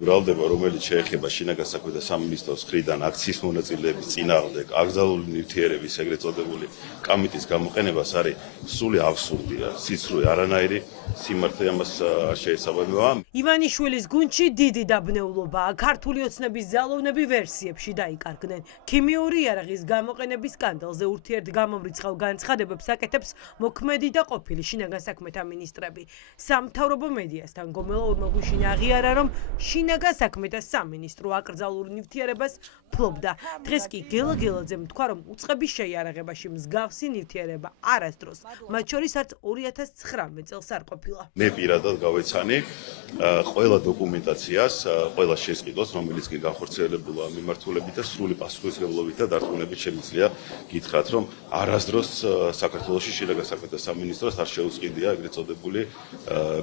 ბრალდება, რომელიც შეეხება შინაგან საქმეთა სამინისტროს მხრიდან აქციის მონაწილეების წინააღმდეგ აკრძალული ნივთიერების ეგრეთ წოდებული კამიტის გამოყენებას არის სრული აბსურდია, სიცრუე, არანაირი სიმართლე ამას არ შეესაბამება. ივანიშვილის გუნდში დიდი დაბნეულობაა. ქართული ოცნების ძალოვნები ვერსიებში დაიკარგნენ. ქიმიური იარაღის გამოყენების სკანდალზე ურთიერთგამომრიცხავ განცხადებებს აკეთებს მოქმედი და ყოფილი შინაგან საქმეთა მინისტრები. სამთავრობო მედიასთან გომელაურმა გუშინ აღიარა, რომ შინაგან საქმეთა სამინისტრო აკრძალულ ნივთიერებას ფლობდა. დღეს კი გელაგელაძემ თქვა, რომ უწყების შეიარაღებაში მსგავსი ნივთიერება არასდროს, მათ შორის არც 2019 წელს არ ყოფილა. მე პირადად გავეცანი ყველა დოკუმენტაციას, ყველა შესყიდვას, რომელიც კი განხორციელებულა მიმართულებით და სრული პასუხისმგებლობით და დარწმუნებით შემიძლია გითხრათ, რომ არასდროს საქართველოში შინაგან საქმეთა სამინისტროს არ შეუწყიდია ეგრეთ წოდებული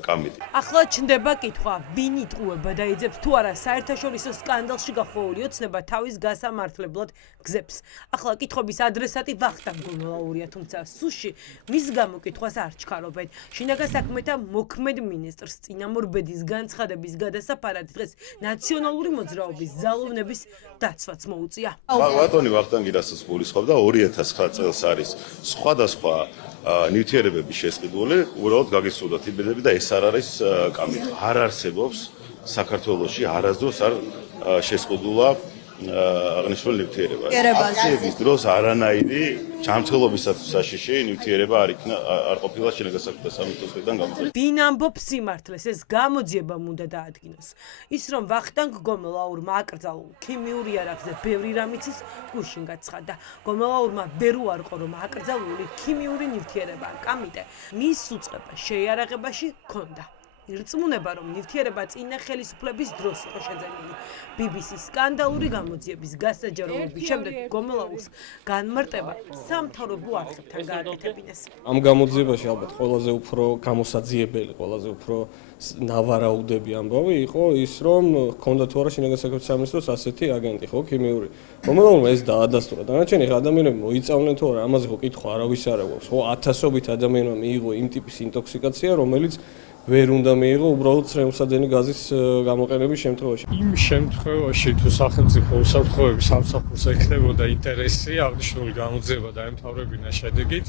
კამიტი. ახლა ჩნდება კითხვა, ვინ იტყუება და იძებს თუ არა საერთაშორისო სკანდალში გახვეული ოცნება თავის გასამართლებლად გზებს. ახლა კითხვების ადრესატი ვახტანგ გომელაურია, თუმცა სუში მის გამოკითხვას არ ჩქარობენ. შინაგან საქმეთა მოქმედ მინისტრს წინამორბედის განცხადების გადასაფარად დღეს ნაციონალური მოძრაობის ძალოვნების დაცვაც მოუწია. ბატონი ვახტანგი რასაც გულისხმობდა 2009 წელს არის სხვადასხვა ნივთიერებების შესყიდული, უბრალოდ გაგისურვოთ იმედები და ეს არ არის კამიტი. არ არსებობს საქართველოში არასდროს არ შესყიდულა აღნიშნული ნივთიერება. აქციების დროს არანაირი ჯანმრთელობისათვის საშიში ნივთიერება არ ყოფილა შინაგან საქმეთა სამინისტროსთან გამოყენებული. ვინ ამბობს სიმართლეს, ეს გამოძიებამ უნდა დაადგინოს. ის რომ ვახტანგ გომელაურმა აკრძალულ ქიმიური იარაღზე ბევრი რამ იცის, გუშინ გაცხადდა. გომელაურმა ვერ უარყო, რომ აკრძალული ქიმიური ნივთიერება კამიტე მის უწყება შეიარაღებაში ჰქონდა. ირწმუნება, რომ ნივთიერება წინა ხელისუფლების დროს იყო შეძენილი. BBC-ის სკანდალური გამოძიების გასაჯაროების შემდეგ გომელაურს განმარტება სამთავრობო არხებთან გააკეთებინეს. ამ გამოძიებაში ალბათ ყველაზე უფრო გამოსაძიებელი, ყველაზე უფრო ნავარაუდები ამბავი იყო ის, რომ ჰქონდა თუ არა შინაგან საქმეთა სამინისტროს ასეთი აგენტი, ხო, ქიმიური. გომელაურმა ეს დაადასტურა. დანარჩენი ადამიანები მოიწავნენ თუ არა, ამაზე ხო კითხვა არავის არ აქვს. ხო, ათასობით ადამიანმა მიიღო იმ ტიპის ინტოქსიკაცია, რომელიც ვერ უნდა მიიღო უბრალოდ წრემსადენი გაზის გამოყენების შემთხვევაში. იმ შემთხვევაში თუ სახელმწიფო უსაფრთხოების სამსახურს ექნებოდა ინტერესი აღნიშნული გამოძიება დაემთავრებინა შედეგით,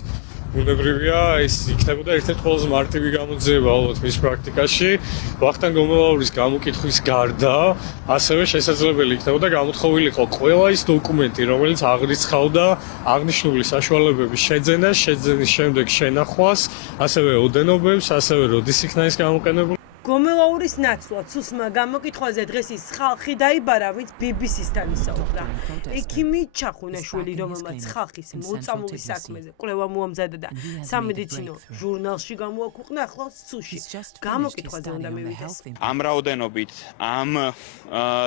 ბუნებრივია ეს იქნებოდა ერთ-ერთი ყველაზე მარტივი გამოძიება ალბათ მის პრაქტიკაში. ვახტანგ გომელაურის გამოკითხვის გარდა ასევე შესაძლებელი იქნებოდა გამოთხოვილიყო ყველა ის დოკუმენტი, რომელიც აღრიცხავდა აღნიშნული საშუალებების შეძენას, შეძენის შემდეგ შენახვას, ასევე ოდენობებს, ასევე როდის იქნა ის გამოყენებული. გომელაურის ნაცვლად სუსმა გამოკითხვაზე დღეს ის ხალხი დაიბარა, ვინც BBC-სთან ისაუბრა. ექიმი ჩახუნაშვილი, რომელმაც ხალხის მოწამული საქმეზე კვლევა მოამზადა და სამედიცინო ჟურნალში გამოაქვეყნა, ახლა სუში გამოკითხვაზე უნდა მივიდეს. ამ რაოდენობით, ამ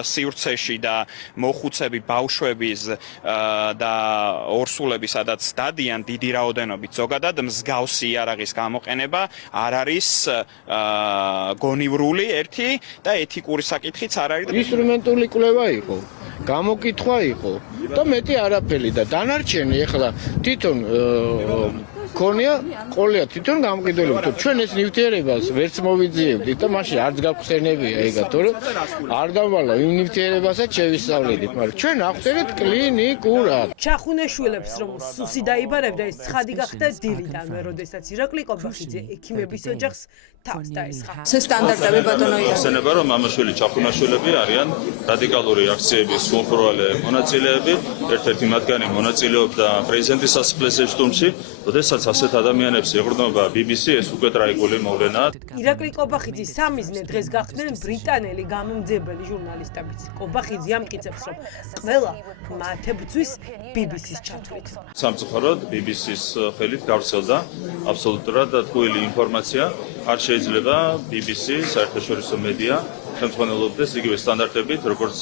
სივრცეში და მოხუცები ბავშვების და ორსულების, სადაც დადიან დიდი რაოდენობით, ზოგადად მსგავსი იარაღის გამოყენება არ არის გონივრული ერთი და ეთიკური საკითხიც არ არის. ინსტრუმენტული კვლევა იყო, გამოკითხვა იყო და მეტი არაფერი და დანარჩენი ეხლა თვითონ ქონია ყოლია თვითონ გამყიდველობა. თუ ჩვენ ეს ნივთიერებას ვერც მოვიძიებდით და მაშინ არც გაგხსენებია ეგა, თორე არ დავვალა იმ ნივთიერებასაც შევისწავლედით, მაგრამ ჩვენ ავხსენეთ კლინიკურად. ჩახუნაშვილებს რომ სუსი დაიბარებდა, ეს ცხადი გახდა დილიდანვე, როდესაც ირაკლი კობახიძე ექიმების ოჯახს თავს დაესხა. სტანდარტები ბატონო ხსენება, რომ მამაშვილი ჩახუნაშვილები არიან რადიკალური აქციების მომხრეალე მონაწილეები. ერთ-ერთი მათგანი მონაწილეობდა პრეზიდენტის სასახლეზე შტურმში, როდესაც ასეთ ადამიანებს ეყრდნობა BBC, ეს უკვე ტრაგიკული მოვლენაა. ირაკლი კობახიძის სამიზნე დღეს გახდნენ ბრიტანელი გამომძიებელი ჟურნალისტებიც. კობახიძე ამტკიცებს, რომ ყველა მათებძვის BBC-ს ჩათვლით. სამწუხაროდ BBC-ს ხელით გავრცელდა აბსოლუტურად ტყუილი ინფორმაცია. არ შეიძლება BBC, საერთაშორისო მედია ხელმძღვანელობდეს იგივე სტანდარტებით, როგორც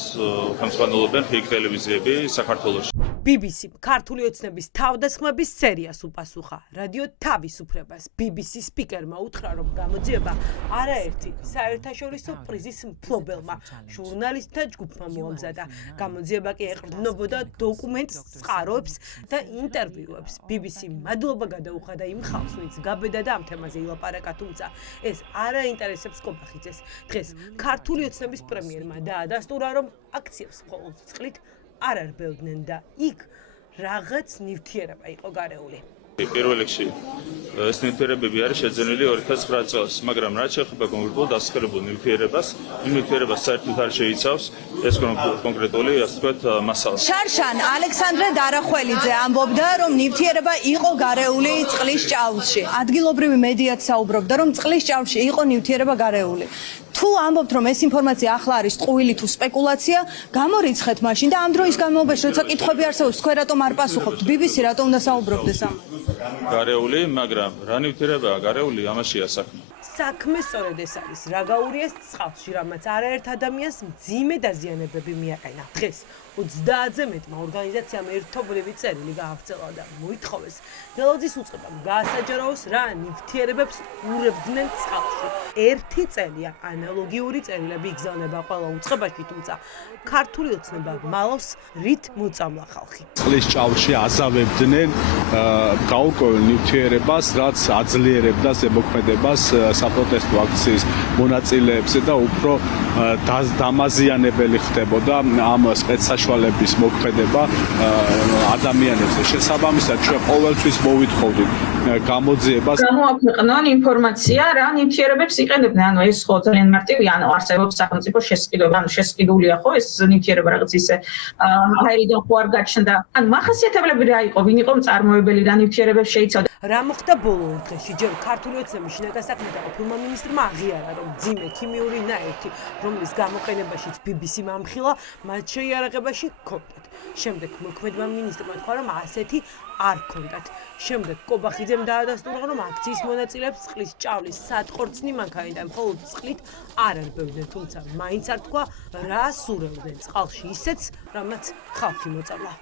ხელმძღვანელობენ ფიქ ტელევიზიები საქართველოში. BBC ქართული ოცნების თავდასხმების სერიას უპასუხა. რადიო თავისუფლებას BBC სპიკერმა უთხრა, რომ გამოძიება არაერთი საერთაშორისო პრიზის მფლობელმა ჟურნალისტთა ჯგუფმა მოამზადა. გამოძიება კი ეყრდნობოდა დოკუმენტს, წყაროებს და ინტერვიუებს. BBC მადლობა გადაუხადა იმ ხალხს, ვინც გაბედა და ამ თემაზე ილაპარაკა, თუმცა ეს არ აინტერესებს კობახიძეს. დღეს ქართული ოცნების პრემიერმა დაადასტურა, რომ აქციებს მხოლოდ წყლით არ არბევდნენ და იქ რაღაც ნივთიერება იყო გარეული. პირველ რიგში ეს ნივთიერებები არის შეძენილი 2009 წელს, მაგრამ რაც შეეხება კონკრეტულ დასახელებულ ნივთიერებას, იმ ნივთიერებას საერთოდ არ შეიცავს ეს კონკრეტული, ასე ვთქვათ, მასალა. შარშან ალექსანდრე დარახველიძე ამბობდა, რომ ნივთიერება იყო გარეული წყლის ჭაულში. ადგილობრივი მედიაც საუბრობდა, რომ წყლის ჭაულში იყო ნივთიერება გარეული. თუ ამბობთ, რომ ეს ინფორმაცია ახლა არის ტყუილი თუ სპეკულაცია, გამორიცხეთ მაშინ და ამ დროის განმავლობაში, როცა კითხვები არსებობს, თქვენ რატომ არ პასუხობთ? BBC რატომ უნდა საუბრობდეს ამ? გარეული, მაგრამ რა ნივთიერებაა გარეული, ამაშია საქმე. საქმე სწორედ ეს არის. რა გაურიეს წყალში, რამაც არაერთ ადამიანს მძიმე დაზიანებები მიაყენა. დღეს 30-ზე მეტმა ორგანიზაციამ ერთობლივი წერილი გაავრცელა და მოითხოვეს გელოძის უწყებამ გაასაჯაროოს რა ნივთიერებებს ურევდნენ წყალში. ერთი წელია ანალოგიური წერილები იგზავნება ყველა უწყებაში, თუმცა ქართული ოცნება მალავს რით მოწამლა ხალხი. წყლის ჭაულში აზავებდნენ გაურკვეველ ნივთიერებას, რაც აძლიერებდა ზემოქმედებას საპროტესტო აქციის მონაწილეებზე და უფრო დამაზიანებელი ხდებოდა ამ სპეცსაშუალების მოქმედება ადამიანებზე. შესაბამისად, ჩვენ ყოველთვის მოვითხოვდით გამოძიებას. გამოაქვეყნონ ინფორმაცია, რა ნივთიერებებს იყენებდნენ. ანუ ეს ხო ძალიან მარტივია, ანუ არსებობს სახელმწიფო შესყიდვა, ანუ შესყიდულია ხო ეს ნივთიერება რაღაც ისე აერიდან ხო არ გაჩნდა. ანუ მახასიათებლები რა იყო, ვინ იყო მწარმოებელი, რა ნივთიერებებს შეიცავდა. რა მოხდა ბოლო დღეში? ჯერ ქართული ოცნების შინაგან საქმეთა ყოფილმა მინისტრმა აღიარა, რომ ძიმე ქიმიური ნაერთი, რომლის გამოყენებაშიც BBC მამხილა, მათ შეიარაღებაში ჰქონდათ. შემდეგ მოქმედმა მინისტრმა თქვა, რომ ასეთი არ ჰქონდათ. შემდეგ კობახიძემ დაადასტურა, რომ აქციის მონაწილეებს წყლის ჭავლის სატყორცნი მანქანიდან მხოლოდ წყლით არ არბევდნენ, თუმცა მაინც არ თქვა, რა სურევდნენ წყალში ისეც, რამაც ხალხი მოწამლა.